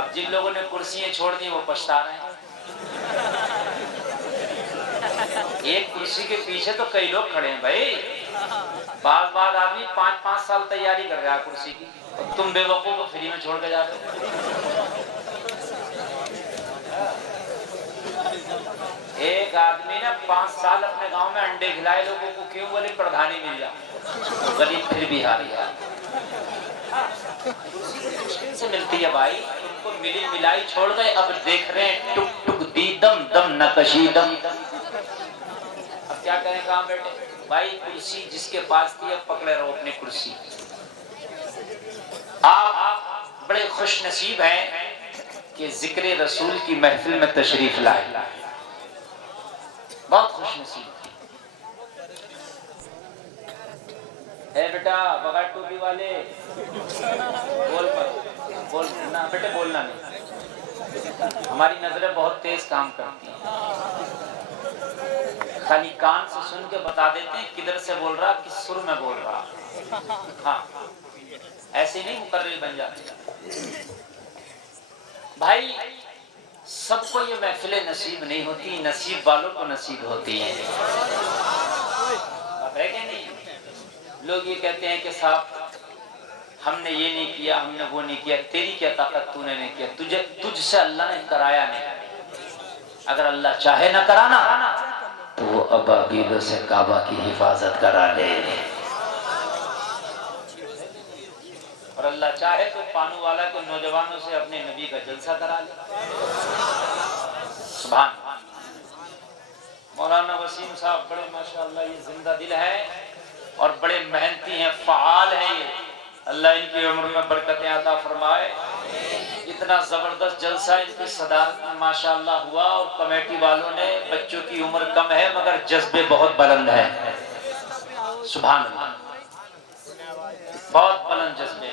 अब जिन लोगों ने कुर्सियां छोड़ दी वो पछता रहे हैं। एक कुर्सी के पीछे तो कई लोग खड़े हैं भाई। बाद आदमी 5-5 साल तैयारी कर रहा है कुर्सी की, तो तुम बेवकूफ को फ्री में छोड़ के जा रहे हो। एक आदमी ने 5 साल अपने गांव में अंडे खिलाए लोगों को, क्यों? बोले प्रधानी मिल जाए, गरीब फिर भी हारी है। मुश्किल से मिलती है भाई, तुमको मिली मिलाई छोड़ गए, अब देख रहे हैं टुक टुक दी दम दम नकशीदम। अब क्या करें, कहां बैठे भाई? कुर्सी जिसके पास थी अब पकड़े रहो अपनी कुर्सी। आप बड़े खुश नसीब हैं कि जिक्र रसूल की महफिल में तशरीफ लाए, बहुत खुश नसीब है बेटा। बगैर टोपी वाले बोल ना बेटे, बोलना नहीं। हमारी नजरें बहुत तेज काम करती हैं, खाली कान से सुन के बता देते हैं किधर से बोल रहा, किस सुर में बोल रहा। हाँ, ऐसे नहीं मुकर्रिर बन जाते भाई। सबको ये महफिलें नसीब नहीं होती, नसीब वालों को नसीब होती है। है क्या नहीं? लोग ये कहते हैं कि साहब हमने ये नहीं किया, हमने वो नहीं किया। तेरी क्या ताकत, तूने नहीं किया, तुझसे अल्लाह ने कराया नहीं। अगर अल्लाह चाहे ना कराना तो वो अबाबीलों से काबा की हिफाजत करा ले, और अल्लाह चाहे तो पानू वाला के नौजवानों से अपने नबी का जलसा करा ले। सुभान। मौलाना वसीम साहब बड़े माशाअल्लाह ये जिंदा दिल है और बड़े मेहनती हैं, फ़आल हैं ये। अल्लाह इनकी उम्र में बरकतें अता फरमाए। इतना जबरदस्त जलसा इनकी सदारत में माशाअल्लाह हुआ, और कमेटी वालों ने, बच्चों की उम्र कम है मगर जज्बे बहुत बुलंद है। सुभान अल्लाह, बहुत बुलंद जज्बे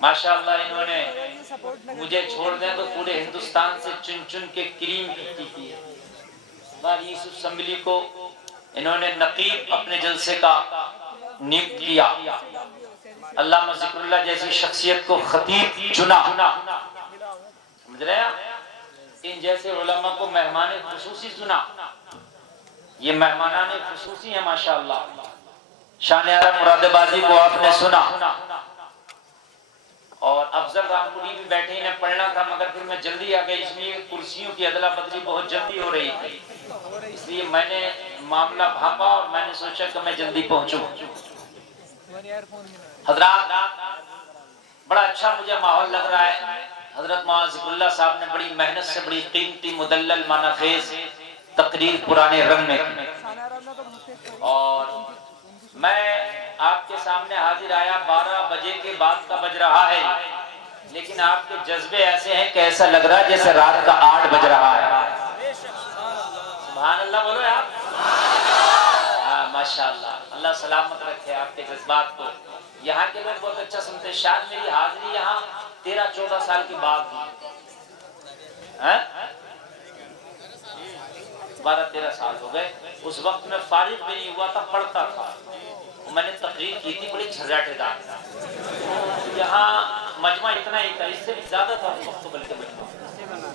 माशाअल्लाह। इन्होंने मुझे छोड़ दें तो पूरे हिंदुस्तान से चुन चुन के क्रीम की यूसुफ असम्बली को इन्होंने नकीब अपने जलसे का नियुक्त किया। अल्लामा ज़िक्रुल्लाह जैसी शख्सियत को खतीब चुना। समझ रहे हैं? इन जैसे उलमा को मेहमान खुसूसी चुना। ये मेहमानाने खुसूसी है माशाअल्लाह। शान आरा मुरादाबादी को आपने सुना, और अफजल रामपुरी भी बैठे, इन्हें पढ़ना था मगर फिर मैं जल्दी आ गई, इसलिए कुर्सियों की अदला बदली बहुत जल्दी हो रही थी, इसलिए मैंने मामला भापा और मैंने सोचा कि मैं जल्दी पहुंचूं। हजरात, बड़ा अच्छा मुझे माहौल लग रहा है। हजरत मौलाना ज़िक्रुल्लाह साहब ने बड़ी मेहनत से बड़ी कीमती मुदल्लल मानाखेज तकरीर पुराने रंग में की, और मैं आपके सामने हाजिर आया। 12 बजे के बाद का बज रहा है, लेकिन आपके जज्बे ऐसे हैं कि ऐसा लग रहा है जैसे रात का 8 बज रहा है। सुभान अल्लाह बोलो आप। माशाअल्लाह, अल्लाह सलामत रखे आपके जज्बात को। यहाँ के लोग बहुत अच्छा सुनते हैं। शायद मेरी हाजिरी यहाँ 13-14 साल की बात हुई, 12-13 साल हो गए। उस वक्त में फारिग भी नहीं हुआ था, पढ़ता था। मैंने तकरीर की थी, बड़ी झर्राटेदार। यहाँ मजमा इतना ही था, इससे भी ज्यादा था बल्कि मजमा।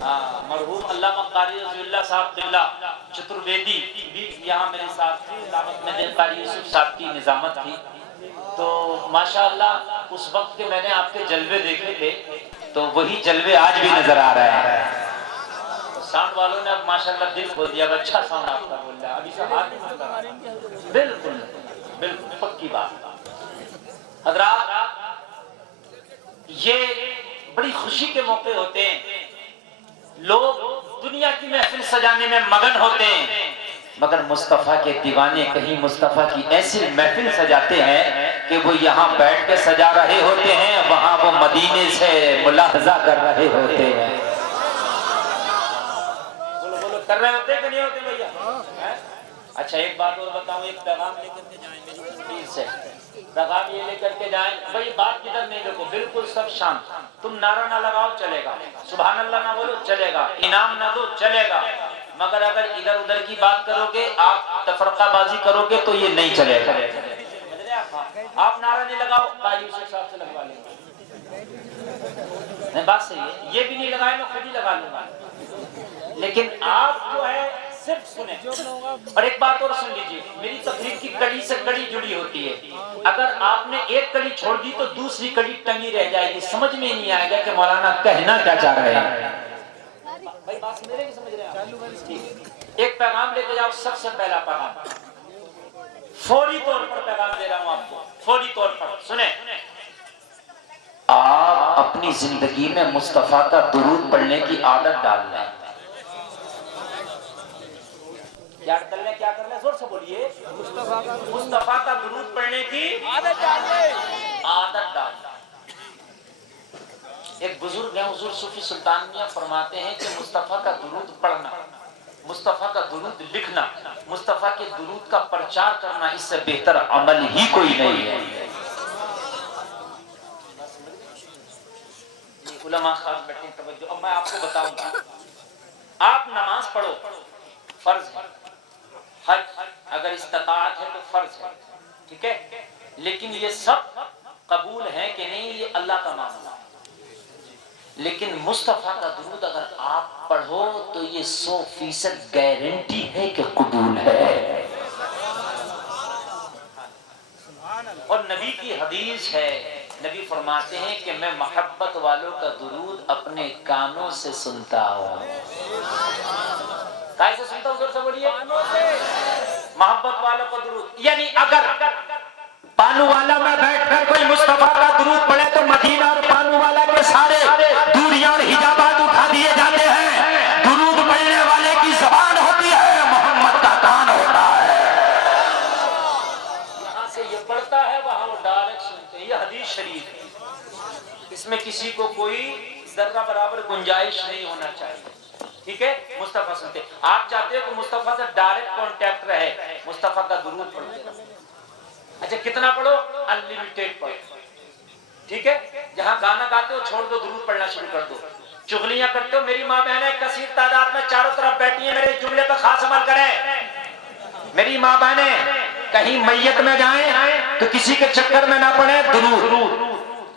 हाँ, मरहूम अल्लामा कारी रज़ियल्लाह साहब क़िबला चतुर्वेदी भी यहाँ मेरे साथ दावत में कारी यूसुफ साहब की निजामत थी। तो माशाअल्लाह उस वक्त के मैंने आपके जलवे देखे थे, तो वही जलवे आज भी नजर आ रहे हैं। साउंड वालों ने अब माशाअल्लाह दिल खोल दिया, अच्छा साउंड आपका बोल रहा है। अभी से हाथ बिल्कुल बिल्कुल पक्की बात। हज़रात, ये बड़ी खुशी के मौके होते हैं, लोग दुनिया की महफिल सजाने में मगन होते हैं, मगर मुस्तफ़ा के दीवाने कहीं मुस्तफ़ा की ऐसी महफिल सजाते हैं कि वो यहाँ बैठ के सजा रहे होते हैं, वहाँ वो मदीने से मुलाहजा कर रहे होते हैं। बोलो कर रहे होते कि नहीं होते भैया? अच्छा, एक बात और बताऊं, एक पैगाम लेकर के जाएं मेरी तकरीर से। पैगाम ये लेकर के जाएं भाई, बात किधर नहीं देखो, बिल्कुल सब शांत। तुम नारा ना लगाओ चलेगा, सुभान अल्लाह ना बोलो चलेगा, इनाम ना दो चलेगा, मगर अगर इधर उधर की बात करोगे, आप तफरकाबाजी करोगे तो ये नहीं चलेगा। आप नारा नहीं लगाओ, कारी यूसुफ साहब से लगवा लेंगे। नहीं, बात सही है, ये भी नहीं लगाए मैं खुद ही लगा लूंगा, लेकिन आप जो है सिर्फ सुने। और एक बात और सुन लीजिए, मेरी तकरीर की कड़ी से कड़ी जुड़ी होती है, अगर आपने एक कड़ी छोड़ दी तो दूसरी कड़ी टंगी रह जाएगी, समझ में नहीं आएगा कि मौलाना कहना क्या चाह रहे हैं। भाई बात मेरे भी समझ रहे हैं। एक पैगाम लेके जाओ, सबसे पहला पैगाम फौरी तौर पर पैगाम दे रहा हूं आपको, फौरी तौर पर सुने। आप अपनी जिंदगी में मुस्तफा का दुरूद पढ़ने की आदत डाल लें। क्या करना, क्या करना, जोर से बोलिए। मुस्तफा का दुरूद पढ़ने की आदत डाल लें, आदत डाल। एक बुजुर्ग है हुजूर सूफी सुल्तान मियां फरमाते हैं कि मुस्तफा का दुरूद पढ़ना, मुस्तफा का दुरूद लिखना, मुस्तफा के दुरूद का प्रचार करना, इससे बेहतर अमल ही कोई नहीं है। उलमा खास बैठे तवज्जो। अब मैं आपको बताऊंगा, आप नमाज पढ़ो फर्ज है, हज अगर इस्तिताअत है तो फर्ज है, ठीक है, लेकिन ये सब कबूल है कि नहीं ये अल्लाह का मामला है। लेकिन मुस्तफा का दुरूद अगर आप पढ़ो तो ये 100% गारंटी है कि कबूल है। और नबी की हदीस है, नबी फरमाते हैं कि मैं मोहब्बत वालों का दुरूद अपने कानों से सुनता हूँ। कैसे सुनता हूँ, जोर से बोलिए। मोहब्बत वालों का दुरूद, यानी अगर पानू वाला में बैठकर कोई मुस्तफा का दुरूद पढ़े तो मदीना और पानू वाला के सारे दूरियां और हिजाबात उठा दिए जाते हैं। दुरूद पढ़ने वाले की ज़बान होती है, मोहम्मद का कान होता है। यहाँ से ये पढ़ता है, वहाँ वो डायरेक्ट सुनते हैं। ये हदीस शरीफ है, इसमें किसी को कोई जर्रा बराबर गुंजाइश नहीं होना चाहिए, ठीक है। मुस्तफा सुनते, आप चाहते हो कि मुस्तफा से डायरेक्ट कांटेक्ट रहे, मुस्तफा का दुरूद पढ़ते रहो। अच्छा कितना पढ़ो, अनलिमिटेड पढ़ो, ठीक है। जहां गाना गाते हो छोड़ दो, दुरूद पढ़ना शुरू कर दो। चुगलियां करते हो, मेरी माँ बहनें कसीर तादाद में चारों तरफ बैठी हैं, मेरे जुमले पर खास अमल करें। मेरी माँ बहनें कहीं मैयत में जाएं तो किसी के चक्कर में ना पड़े, दुरूद